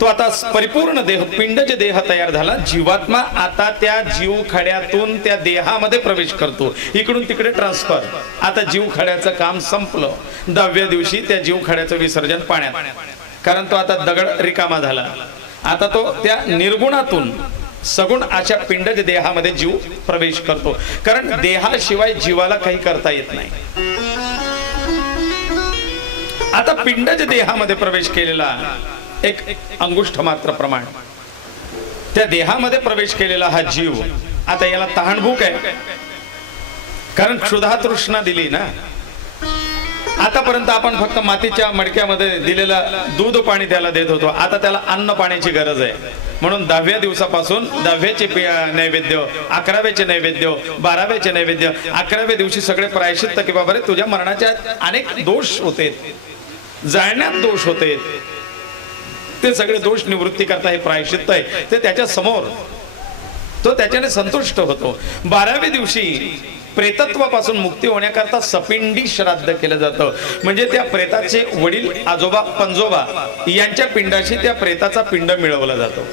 तो आता परिपूर्ण देह पिंडज देह तयार झाला. जीवात्मा आता त्या जीवखड्यातून त्या देहामध्ये प्रवेश करतो. इकडून तिकडे ट्रान्सफर. आता जीवखड्याचं काम संपलं. 10व्या दिवशी त्या जीवखड्याचं विसर्जन पाण्यात, कारण तो आता दगड रिकामा झाला. आता तो त्या निर्गुणातून सगुण अशा पिंडज देहामध्ये जीव प्रवेश करतो. कारण देहाशिवाय जीवाला काही करता येत नाही. आता पिंडज देहामध्ये प्रवेश केलेला एक अंगुष्ठ मात्र प्रमाण त्या देहामध्ये प्रवेश केलेला हा जीव आता याला तहानभूक आहे. कारण क्षुधा तृष्णा दिली ना. आतापर्यंत आपण फक्त मातीच्या मडक्यामध्ये दिलेलं दूध पाणी त्याला देत होतो. आता त्याला अन्न पाण्याची गरज आहे. म्हणून 10व्या दिवसापासून 10व्याचे नैवेद्य, 11व्याचे नैवेद्य, 12व्याचे नैवेद्य, 11व्या दिवशी सगळे प्रायश्चित्त की बाबा रे तुझ्या मरणाच्या अनेक दोष होते, जाळण्यात दोष होते, ते सगळे दोष निवृत्ती करता हे प्रायश्चित्त आहे. ते त्याच्या समोर तो त्याच्याने संतुष्ट होतो. 12व्या दिवशी प्रेतत्वापासून मुक्ती होण्याकरता सपिंडी श्राद्ध केलं जातं. म्हणजे त्या प्रेताचे वडील आजोबा पंजोबा यांच्या पिंडाशी त्या प्रेताचा पिंड मिळवला जातो.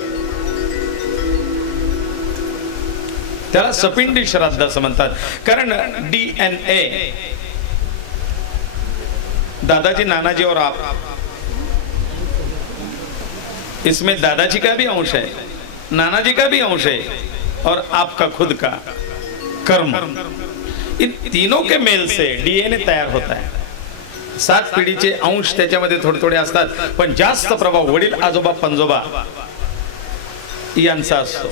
त्याला सपिंडी श्राद्ध असं म्हणतात. कारण DNA दादाजी नानाजी और आप, इसमें दादाजी का भी अंश है, नानाजी का भी अंश है और आपका खुद का कर्म, इन तीनों के मेल से DNA तयार होता है. 7 पिढीचे अंश त्याच्यामध्ये थोडे थोडे असतात, पण जास्त प्रभाव वडील आजोबा पंजोबा यांचा असतो.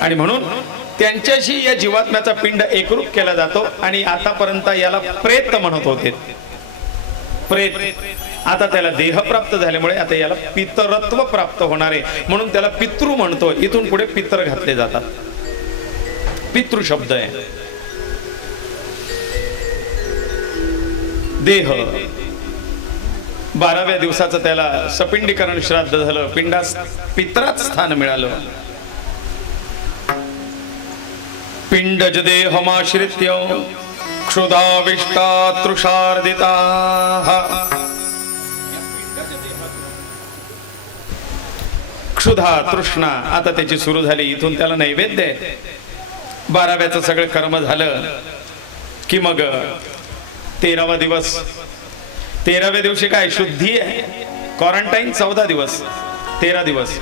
आणि म्हणून त्यांच्याशी या जीवात्म्याचा पिंड एकरूप केला जातो. आणि आतापर्यंत याला प्रेत म्हणत होते. प्रेत आता त्याला देह प्राप्त झाल्यामुळे आता याला पितरत्व प्राप्त होणार आहे. म्हणून त्याला पितृ म्हणतो. इथून पुढे पितर घातले जातात. पितृ शब्द आहे. देह 12व्या दिवसाचं त्याला सपिंडीकरण श्राद्ध झालं. पिंडास पित्रात स्थान मिळालं. पिंडज देहमाश्रित्य क्षुधाविष्टा तृषार्दिता. क्षुधा तृष्णा आता त्याची सुरू झाली. इथून त्याला नैवेद्य आहे. 12व्याचं सगळं कर्म झालं की मग 13वा दिवस. 13व्या दिवशी काय शुद्धी आहे. क्वारंटाईन 14 दिवस, 13 दिवस.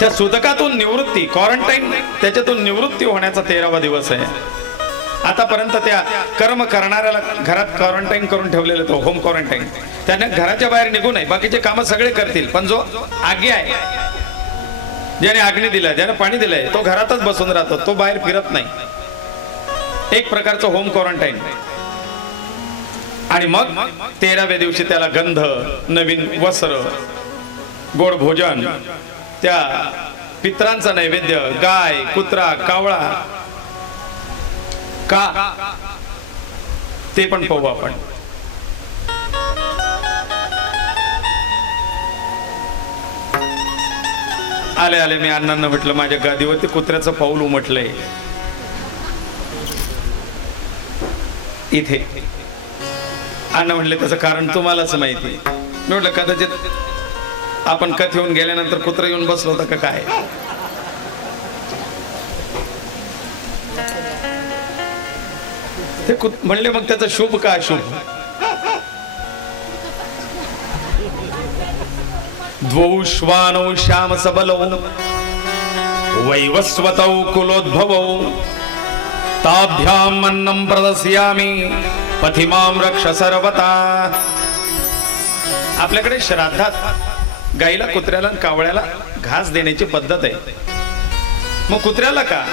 त्या सुतकातून निवृत्ती, क्वारंटाईन त्याच्यातून निवृत्ती होण्याचा 13वा दिवस आहे. आतापर्यंत त्या कर्म करणाऱ्याला घरात क्वारंटाईन करून ठेवलेलं, तो होम क्वारंटाईन. त्याने घराच्या बाहेर निघू नये, बाकीचे कामं सगळे करतील, पण जो आज्ञा आहे, ज्याने अग्नी दिला, ज्याने पाणी दिलंय, तो घरातच बसून राहतो, तो बाहेर फिरत नाही. एक प्रकारचं होम क्वारंटाईन. आणि मग 13व्या दिवशी त्याला गंध, नवीन वस्त्र, गोड भोजन, त्या पित्रांचा नैवेद्य, गाय, कुत्रा, कावळा का ते पण पाहू आपण. आले आले मी अण्णांना म्हटलं, माझ्या गादीवरती कुत्र्याचं पाऊल उमटलंय इथे. अण्णा म्हटले त्याचं कारण तुम्हालाच माहिती. मी म्हटलं कदाचित आपण कथेहून गेल्यानंतर कुत्र येऊन बसलो होतं का काय. ते म्हणले मग त्याचं शुभ का अशुभ. द्वौ श्वानौ श्याम सबलौ वैवस्वतौ कुलोद्भवौ ताभ्याम अन्नं प्रदस्यामि पथिमां रक्ष सर्वता. आपल्याकडे श्राद्धात गाईला, कुत्र्याला, कावळ्याला घास देण्याची पद्धत आहे. मग कुत्र्याला का,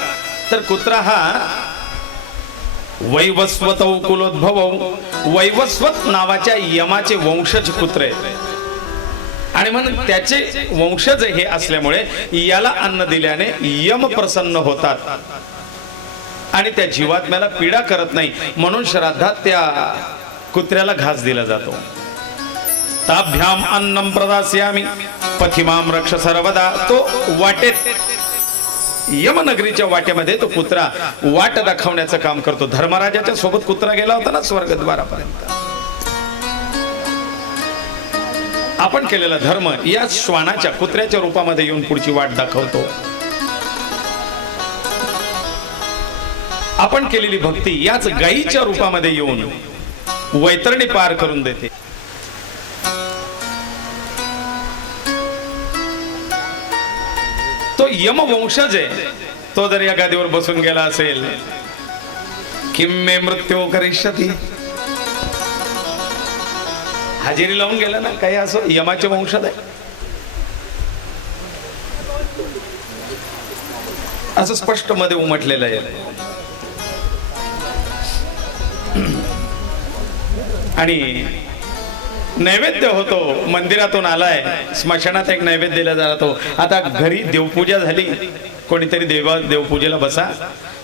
तर कुत्रा हा वैवस्वतौ कुलोद्भवौ, वैवस्वत नावाच्या यमाचे वंशज कुत्रे आणि म्हणून त्याचे वंशज हे असल्यामुळे याला अन्न दिल्याने यम प्रसन्न होतात आणि त्या जीवात्म्याला पीडा करत नाही. म्हणून श्राद्धात त्या कुत्र्याला घास दिला जातो. ताभ्याम अन्नं प्रदास्यामि पथिमां रक्ष सर्वदा. तो वाटेत, यमनगरीच्या वाटेमध्ये तो कुत्रा वाट दाखवण्याचं काम करतो. धर्मराजाच्या सोबत कुत्रा गेला होता ना स्वर्गद्वारापर्यंत. आपण केलेला धर्म या श्वानाच्या, कुत्र्याच्या रूपामध्ये येऊन पुढची वाट दाखवतो. आपण केलेली भक्ती याच गायीच्या रूपामध्ये येऊन वैतरणी पार करून देते. तो यम वंशज आहे. तो जर या गादीवर बसून गेला असेल, किम मे मृत्यू करिष्यति, हजेरी लावून गेला ना, काही असं यमाचे वंशज आहे असं स्पष्ट मध्ये उमटलेलं आहे. आणि नैवेद्य होतो. मंदिरातून आलाय, स्मशानात एक नैवेद्य दिला जातो. आता घरी देवपूजा झाली, कोणीतरी देवपूजेला बसा.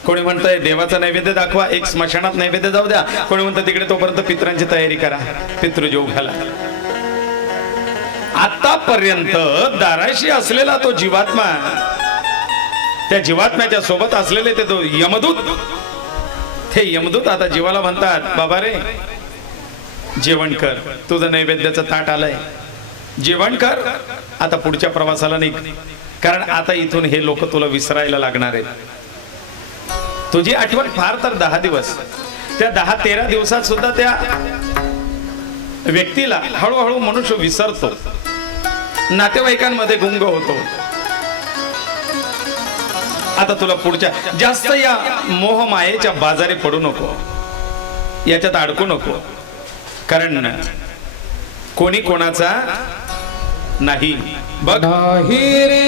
कोणी म्हणतंय देवाचा नैवेद्य दाखवा, एक स्मशानात नैवेद्य जाऊ द्या. कोणी म्हणतं तिकडे तोपर्यंत पित्रांची तयारी करा, पितृजोग घाला. आतापर्यंत दाराशी असलेला तो जीवात्मा, त्या जीवात्म्याच्या सोबत असलेले ते तो यमदूत, ते यमदूत आता जीवाला म्हणतात, बाबा रे जेवण कर, तुझं नैवेद्याचं ताट आलंय, जेवण कर, आता पुढच्या प्रवासाला निघ, कारण आता इथून हे लोक तुला विसरायला लागणार आहेत. तुझी आठवण फार तर 10 दिवस, त्या 10-13 दिवसात सुद्धा त्या व्यक्तीला हळूहळू मनुष्य विसरतो, नातेवाईकांमध्ये गुंग होतो. आता तुला पुढच्या जास्त या मोहमायेच्या बाजारी पडू नको, याच्यात अडकू नको, कारण कोणी कोणाचा नाही. बघ नाही रे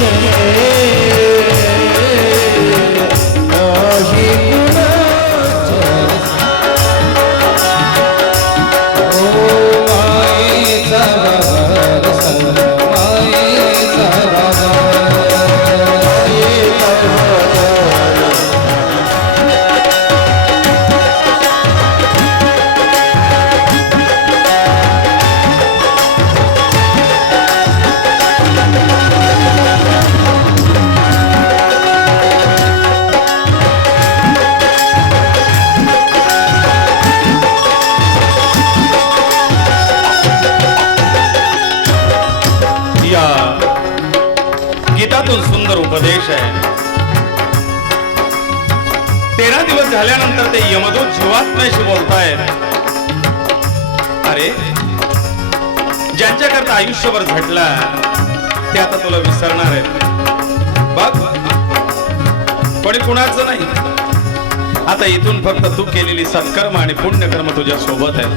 Yeah. 13 दिवस झाल्यानंतर ते यमदूत जीवात्म्याशी बोलतायत. अरे ज्यांच्याकरता आयुष्यभर झटला ते आता तुला विसरणार आहेत. बघ कोणी कुणाचं नाही. आता इथून फक्त तू केलेली सत्कर्म आणि पुण्यकर्म तुझ्या सोबत आहेत.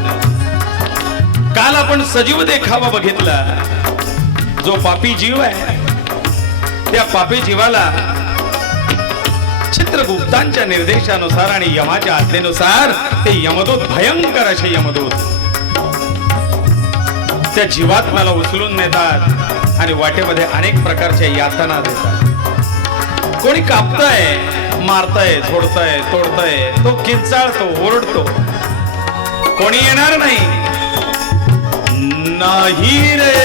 काल आपण सजीव देखावा बघितला. जो पापी जीव आहे त्या पापी जीवाला चित्रगुप्तांच्या निर्देशानुसार आणि यमाच्या आज्ञेनुसार ते यमदूत, भयंकर असे यमदूत त्या जीवात्म्याला उचलून नेतात आणि वाटेमध्ये अनेक प्रकारच्या यातना देतात. कोणी कापताय, मारताय, झोडताय, तोडताय, तो किंचाळतो, ओरडतो. कोणी येणार नाही. नाही रे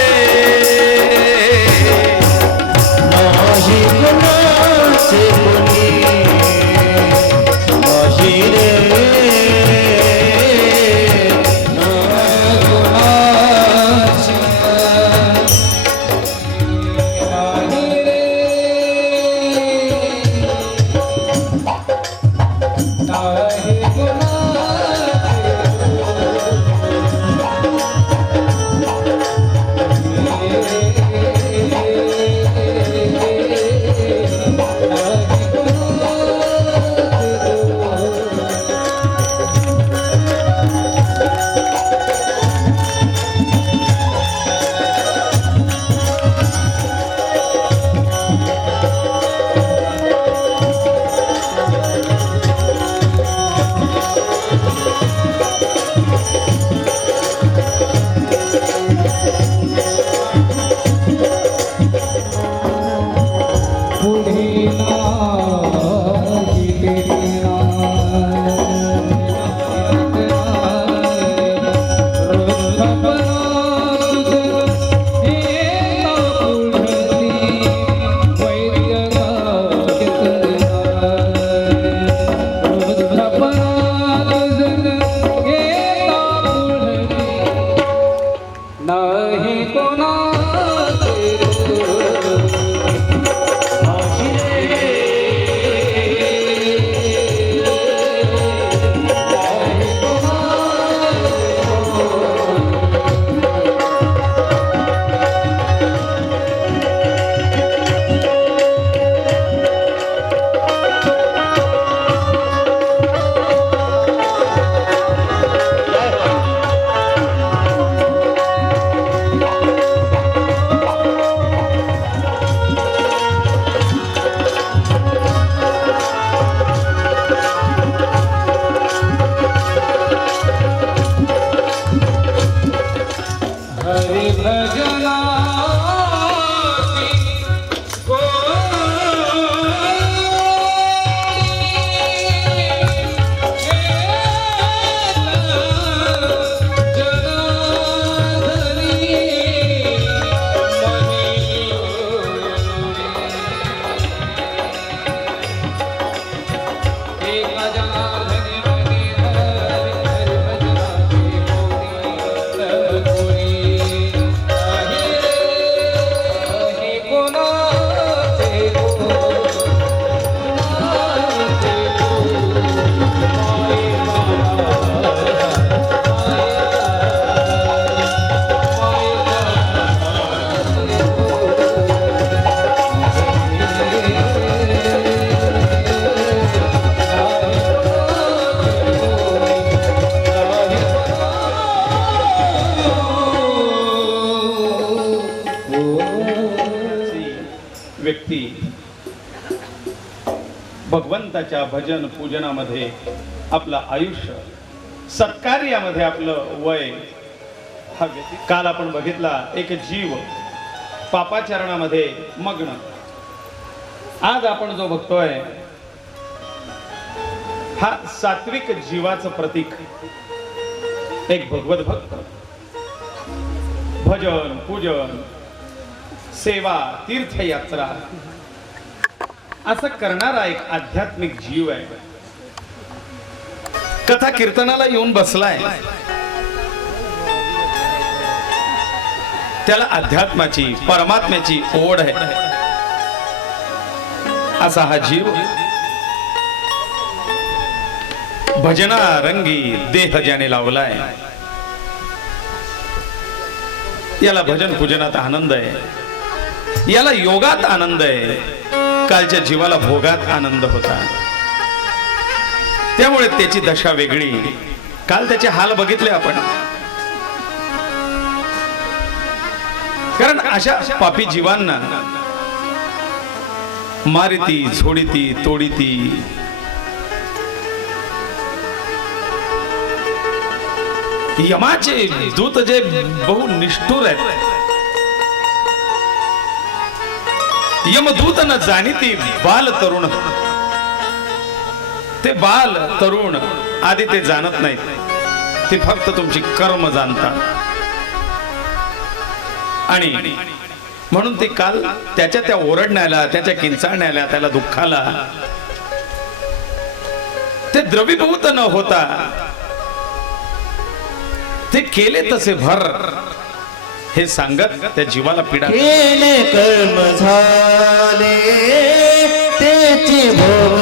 नाही कोणाचे कोणी नाही रे व्यक्ती भगवंताच्या भजन पूजनामध्ये आपलं आयुष्य, सत्कार्यामध्ये आपलं वय हा काल आपण बघितला. एक जीव पापाचरणामध्ये मग्न. आज आपण जो बघतोय हा सात्विक जीवाचं प्रतीक, एक भगवत भक्त. भजन पूजन सेवा तीर्थयात्रा असं करणारा एक आध्यात्मिक जीव आहे. कथा कीर्तनाला येऊन बसलाय, त्याला अध्यात्माची परमात्म्याची ओढ आहे. असा हा जीव भजना रंगी देह ज्याने लावलाय, याला भजन पूजनात आनंद आहे, याला योगात आनंद आहे. कालच्या जीवाला भोगात आनंद होता, त्यामुळे त्याची दशा वेगळी. काल त्याचे हाल बघितले आपण. कारण अशा पापी जीवांना मारिती, झोडीती, तोडीती, यमाचे दूत जे बहु निष्ठुर आहेत. यमदूत न जाणीती बाल तरुण, ते बाल तरुण आधी ते जाणत नाहीत, ते फक्त तुमची कर्म जाणतात. आणि म्हणून ते काल त्याच्या त्या ओरडण्याला, त्याच्या किंचाळण्याला, त्याला दुःखाला ते द्रवीभूत न होता ते केले तसे भर हे सांगत त्या जीवाला पीडा. केले कर्म झाले त्याची भोग